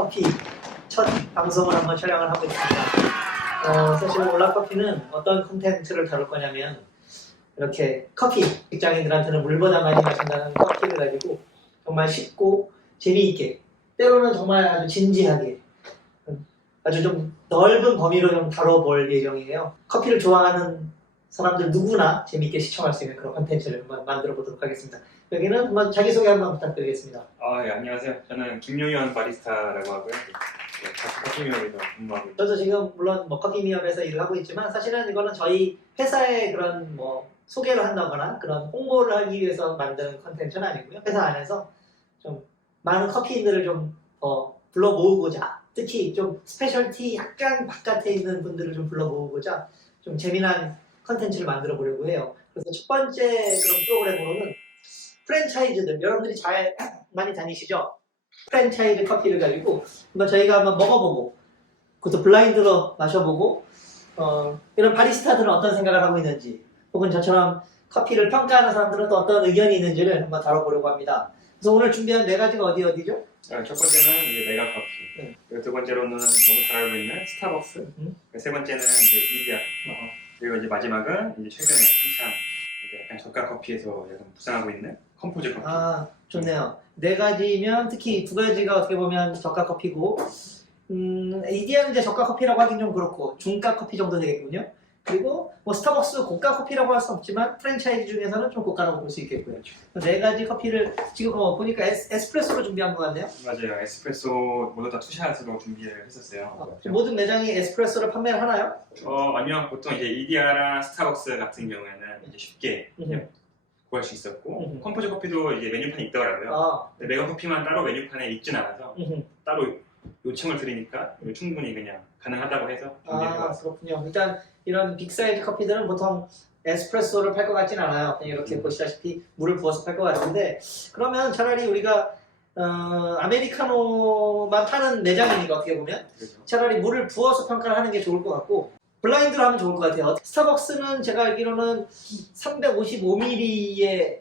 올라커피 첫 방송을 한번 촬영을 하고 있습니다. 사실 올라커피는 어떤 콘텐츠를 다룰 거냐면 이렇게 커피 직장인들한테는 물보다 많이 마신다는 커피를 가지고 정말 쉽고 재미있게 때로는 정말 아주 진지하게 아주 좀 넓은 범위로 좀 다뤄볼 예정이에요. 커피를 좋아하는 사람들 누구나 재미있게 시청할 수 있는 그런 콘텐츠를 한번 만들어 보도록 하겠습니다. 여기는 한번 자기소개 한번 부탁드리겠습니다. 예, 안녕하세요. 저는 김용현 바리스타라고 하고요. 커피미업에서 근무하고 있습니다. 저도 지금 물론 뭐 커피미업에서 일을 하고 있지만 사실은 이거는 저희 회사의 그런 뭐 소개를 한다거나 그런 홍보를 하기 위해서 만든 콘텐츠는 아니고요. 회사 안에서 좀 많은 커피인들을 좀 불러 모으고자, 특히 좀 스페셜티 약간 바깥에 있는 분들을 좀 불러 모으고자 좀 재미난 콘텐츠를 만들어 보려고 해요. 그래서 첫 번째 그런 프로그램으로는 프랜차이즈들, 여러분들이 잘 많이 다니시죠? 프랜차이즈 커피를 가지고 한번 저희가 한번 먹어보고 그것도 블라인드로 마셔보고 이런 바리스타들은 어떤 생각을 하고 있는지 혹은 저처럼 커피를 평가하는 사람들은 또 어떤 의견이 있는지를 한번 다뤄보려고 합니다. 그래서 오늘 준비한 네 가지가 어디죠? 첫 번째는 이제 메가커피, 그리고 두 번째로는 너무 잘 알고 있는 스타벅스, 세 번째는 이제 이디야 커피, 그리고 이제 마지막은 이제 최근에 한참 이제 약간 저가 커피에서 약간 부상하고 있는 컴포즈 커피. 좋네요. 네 가지면 특히 두 가지가 어떻게 보면 저가 커피고 이디야는 이제 저가 커피라고 하긴 좀 그렇고 중가 커피 정도 되겠군요. 그리고 뭐 스타벅스 고가 커피라고 할 수 없지만 프랜차이즈 중에서는 좀 고가라고 볼 수 있겠고요. 네 가지 커피를 지금 보니까 에스프레소로 준비한 것 같네요. 맞아요. 에스프레소 모두 다 투샷으로 준비를 했었어요. 모든 매장이 에스프레소를 판매를 하나요? 아니요. 보통 이제 이디야랑 스타벅스 같은 경우에는 이제 쉽게 구할 수 있었고 컴포즈 커피도 이제 메뉴판이 있더라고요. 근데 메가커피만 따로 메뉴판에 있진 않아서 따로 요청을 드리니까 충분히 그냥 가능하다고 해서 준비해봤어요. 그렇군요. 일단 이런 빅사이즈 커피들은 보통 에스프레소를 팔 것 같진 않아요. 그냥 이렇게 보시다시피 물을 부어서 팔 것 같은데 그러면 차라리 우리가 아메리카노만 파는 매장이니까 어떻게 보면 그렇죠. 차라리 물을 부어서 평가를 하는 게 좋을 것 같고 블라인드로 하면 좋을 것 같아요. 스타벅스는 제가 알기로는 355ml의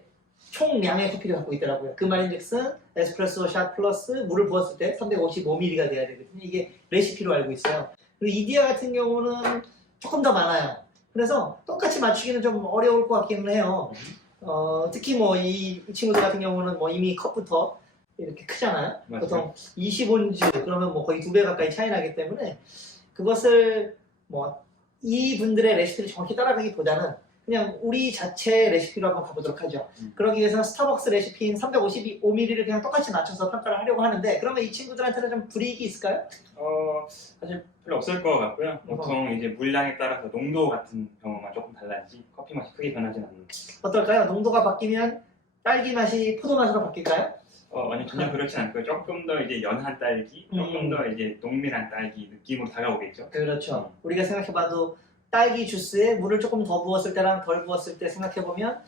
총량의 커피를 갖고 있더라고요. 그 말인즉슨 에스프레소 샷 플러스 물을 부었을 때 355ml가 돼야 되거든요. 이게 레시피로 알고 있어요. 그리고 이디야 같은 경우는 조금 더 많아요. 그래서 똑같이 맞추기는 좀 어려울 것 같기는 해요. 특히 뭐 이 친구들 같은 경우는 뭐 이미 컵부터 이렇게 크잖아요. 맞아요. 보통 20온즈 그러면 뭐 거의 2배 가까이 차이 나기 때문에 그것을 뭐 이분들의 레시피를 정확히 따라가기보다는 그냥 우리 자체 레시피로 한번 가보도록 하죠. 그러기 위해서 스타벅스 레시피인 355ml를 그냥 똑같이 맞춰서 평가를 하려고 하는데 그러면 이 친구들한테는 좀 불이익이 있을까요? 사실 별로 없을 것 같고요. 보통 이제 물량에 따라서 농도 같은 경우만 조금 달라지지 커피 맛이 크게 변하진 않는데. 어떨까요? 농도가 바뀌면 딸기 맛이 포도 맛으로 바뀔까요? 아니 전혀 그렇진 않고요. 조금 더 이제 연한 딸기, 조금 더 이제 농밀한 딸기 느낌으로 다가오겠죠. 그렇죠. 우리가 생각해봐도 딸기 주스에 물을 조금 더 부었을 때랑 덜 부었을 때 생각해보면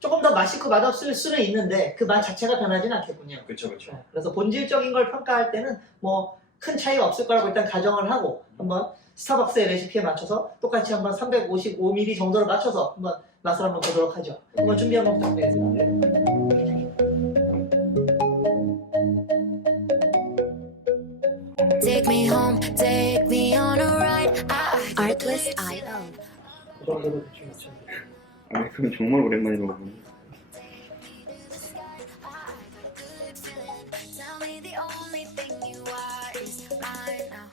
조금 더 맛있고 맛없을 수는 있는데 그 맛 자체가 변하진 않겠군요. 그렇죠. 그래서 본질적인 걸 평가할 때는 뭐 큰 차이가 없을 거라고 일단 가정을 하고 한번 스타벅스의 레시피에 맞춰서 똑같이 한번 355ml 정도를 맞춰서 한번 맛을 한번 보도록 하죠. 한번 준비 한번 부탁드리겠습니다. Take me home, take me on a ride. Artlist IO. 그 정도로 대충 맞추면 돼요. 그럼 정말 오랜만에 먹어보네. Tell me the only thing you are is mine now.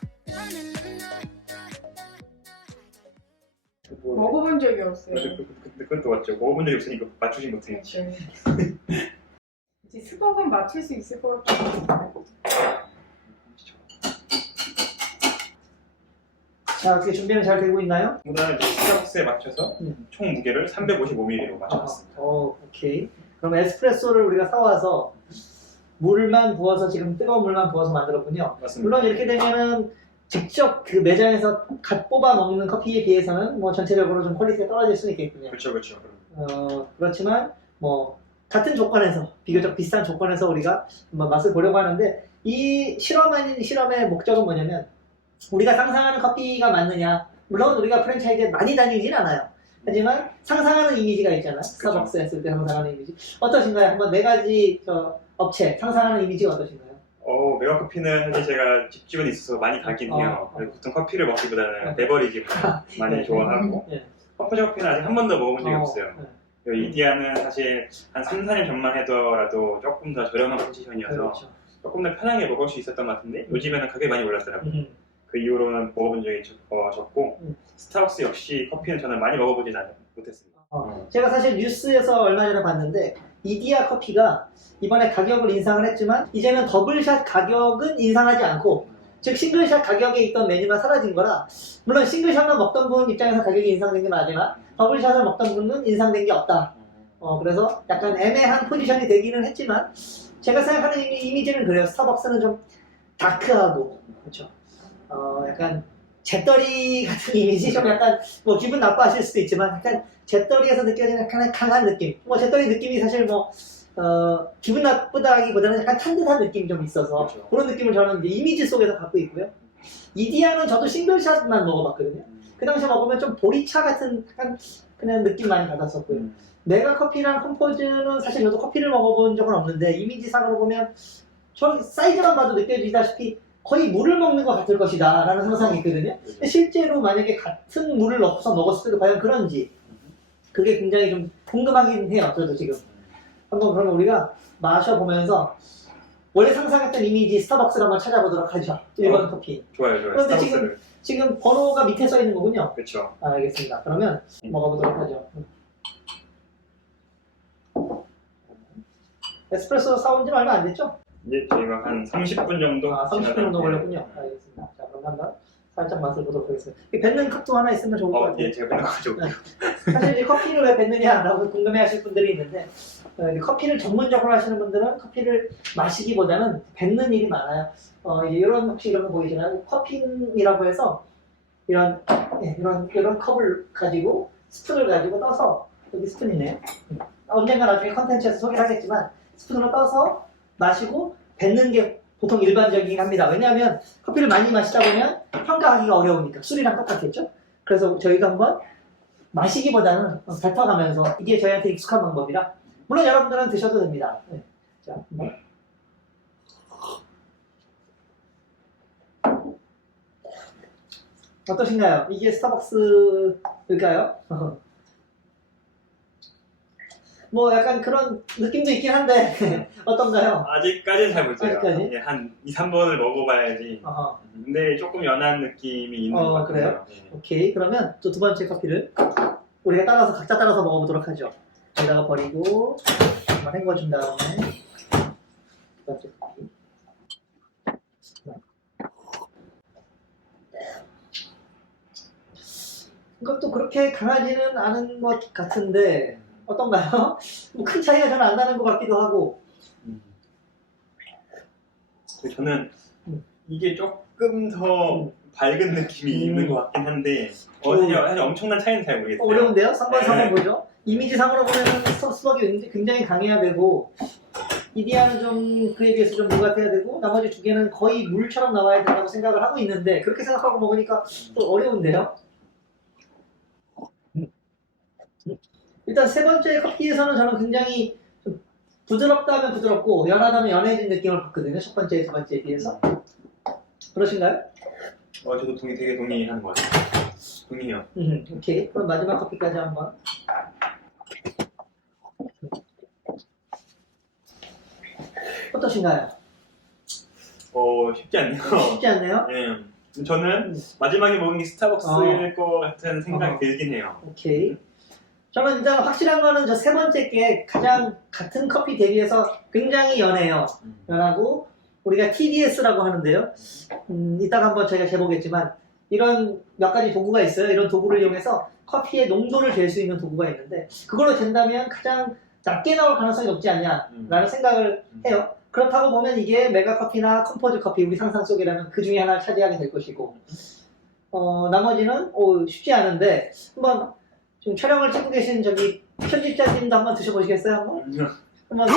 먹어본 적이 없어요. 근데 그건 또 맞죠. 먹어본 적이 없으니까 맞추지 못했지. 이제 수박은 맞출 수 있을 것 같아요. 자, 어떻게 준비는 잘 되고 있나요? 오늘 이제 스타벅스에 맞춰서 총 무게를 355ml로 맞춰봤습니다. 오케이. 그럼 에스프레소를 우리가 사와서 물만 부어서 지금 뜨거운 물만 부어서 만들었군요. 맞습니다. 물론 이렇게 되면은 직접 그 매장에서 갓 뽑아 먹는 커피에 비해서는 뭐 전체적으로 좀 퀄리티가 떨어질 수는 있겠군요. 그렇죠. 그렇지만 뭐 같은 조건에서 비교적 비싼 조건에서 우리가 한번 맛을 보려고 하는데 이 실험 아닌 실험의 목적은 뭐냐면 우리가 상상하는 커피가 맞느냐 물론 우리가 프랜차이즈에 많이 다니진 않아요. 하지만 상상하는 이미지가 있잖아요. 스타벅스 했을 때 상상하는 이미지 어떠신가요? 한번 네 가지 업체 상상하는 이미지가 어떠신가요? 메가커피는 사실 제가 집 주변에 있어서 많이 가긴 해요. 그래서 보통 커피를 먹기보다는 베버리지 많이 네. 좋아하고 네. 컴포즈 커피는 아직 한 번도 먹어본 적이 어, 없어요. 네. 이디야는 사실 한 3, 4년 전만 해더라도 조금 더 저렴한 포지션이어서 그렇죠. 조금 더 편하게 먹을 수 있었던 것 같은데 요즘에는 가격이 많이 올랐더라고요. 음. 그 이후로는 먹어본 적이 적고 스타벅스 역시 커피는 저는 많이 먹어보진 못했습니다. 제가 사실 뉴스에서 얼마 전에 봤는데 이디야 커피가 이번에 가격을 인상을 했지만 이제는 더블샷 가격은 인상하지 않고 즉 싱글샷 가격에 있던 메뉴가 사라진 거라 물론 싱글샷만 먹던 분 입장에서 가격이 인상된 게 맞지만 더블샷을 먹던 분은 인상된 게 없다. 그래서 약간 애매한 포지션이 되기는 했지만 제가 생각하는 이미지는 그래요. 스타벅스는 좀 다크하고 그렇죠. 약간 잿더리 같은 이미지 좀 약간 뭐 기분 나빠하실 수도 있지만 약간 잿더리에서 느껴지는 약간 강한 느낌. 뭐 잿더리 느낌이 사실 뭐 기분 나쁘다기보다는 약간 탄 듯한 느낌이 좀 있어서 그렇죠. 그런 느낌을 저는 이제 이미지 속에서 갖고 있고요. 이디야는 저도 싱글샷만 먹어봤거든요. 그 당시에 먹으면 좀 보리차 같은 약간 그냥 느낌 많이 받았었고요. 메가 커피랑 컴포즈는 사실 저도 커피를 먹어본 적은 없는데 이미지상으로 보면 저 사이즈만 봐도 느껴지다시피 거의 물을 먹는 것 같을 것이다 라는 상상이 있거든요. 근데 실제로 만약에 같은 물을 넣고서 먹었을 때도 과연 그런지 그게 굉장히 좀 궁금하긴 해요. 저도 지금 한번 그러면 우리가 마셔보면서 원래 상상했던 이미지 스타벅스를 한번 찾아보도록 하죠. 1번 커피. 좋아요. 그런데 스타벅스를. 지금 번호가 밑에 써 있는 거군요. 그렇죠. 알겠습니다. 그러면 먹어보도록 하죠. 에스프레소 사온 지 얼마 안 됐죠? 이제 저희가 한 30분 정도 30분 정도 걸렸군요. 알겠습니다. 자, 그럼 한번 살짝 맛을 보도록 하겠습니다. 이 뱉는 컵도 하나 있으면 좋을 것 같아요. 예, 제가 맨날 가져올게요. 사실 이 커피를 왜 뱉느냐라고 궁금해하실 분들이 있는데 이 커피를 전문적으로 하시는 분들은 커피를 마시기보다는 뱉는 일이 많아요. 이런 혹시 이런 거 보이시나요? 커피이라고 해서 이런 컵을 가지고 스푼을 가지고 떠서 여기 스푼이네요. 언젠가 나중에 컨텐츠에서 소개를 하겠지만 스푼으로 떠서 마시고 뱉는 게 보통 일반적이긴 합니다. 왜냐하면 커피를 많이 마시다 보면 평가하기가 어려우니까 술이랑 똑같겠죠? 그래서 저희도 한번 마시기보다는 뱉어가면서 이게 저희한테 익숙한 방법이라 물론 여러분들은 드셔도 됩니다. 네. 자, 한번. 어떠신가요? 이게 스타벅스일까요? 뭐 약간 그런 느낌도 있긴 한데 어떤가요? 아직까지는 잘 모르겠어요. 아직까지? 예, 한 2, 3번을 먹어봐야지. 어허. 근데 조금 연한 느낌이 있는 것 같아요. 그래요? 예. 오케이. 그러면 또 두 번째 커피를 우리가 각자 따라서 먹어보도록 하죠. 여기다가 버리고 한번 헹궈준 다음에 두 번째 커피. 이것도 그렇게 강하지는 않은 것 같은데 어떤가요? 뭐 큰 차이가 저는 안 나는 것 같기도 하고. 저는 이게 조금 더 밝은 느낌이 있는 것 같긴 한데 사실 엄청난 차이는 잘 모르겠어요. 어려운데요? 3번, 4번 네. 보죠? 이미지상으로 보면 스벅이 굉장히 강해야 되고 이디야는 좀 그에 비해서 좀 물 같아야 되고 나머지 두 개는 거의 물처럼 나와야 된다고 생각을 하고 있는데 그렇게 생각하고 먹으니까 또 어려운데요? 일단 세 번째 커피에서는 저는 굉장히 좀 부드럽다면 부드럽고 연하다면 연해진 느낌을 받거든요. 첫 번째, 두 번째에 비해서. 그러신가요? 저도 되게 동의하는 것 같아요. 동의해요. 오케이. 그럼 마지막 커피까지 한번. 어떠신가요? 쉽지 않네요. 쉽지 않네요? 예. 저는 마지막에 먹은 게 스타벅스일 것 같은 생각이 들긴 해요. 오케이. 저는 일단 확실한 거는 저 세 번째 게 가장 같은 커피 대비해서 굉장히 연해요. 연하고 우리가 TDS라고 하는데요. 이따가 한번 저희가 재보겠지만 이런 몇 가지 도구가 있어요. 이런 도구를 이용해서 커피의 농도를 잴 수 있는 도구가 있는데 그걸로 잰다면 가장 낮게 나올 가능성이 높지 않냐라는 생각을 해요. 그렇다고 보면 이게 메가커피나 컴포즈 커피 우리 상상 속이라면 그 중에 하나를 차지하게 될 것이고 나머지는 쉽지 않은데 한번 지금 촬영을 찍고 계신 저기 편집자님도 한번 드셔보시겠어요? 한번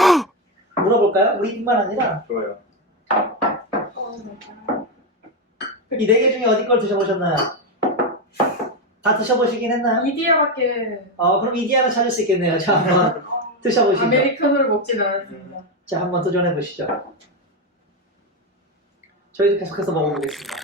물어볼까요? 우리뿐만 아니라 좋아요. 이 네 개 중에 어디 걸 드셔보셨나요? 다 드셔보시긴 했나요? 이디야밖에 그럼 이디야를 찾을 수 있겠네요. 자, 한번 드셔보시죠. 아메리카노를 먹진 않았습니다. 자, 한번 도전해보시죠. 저희도 계속해서 먹어보겠습니다.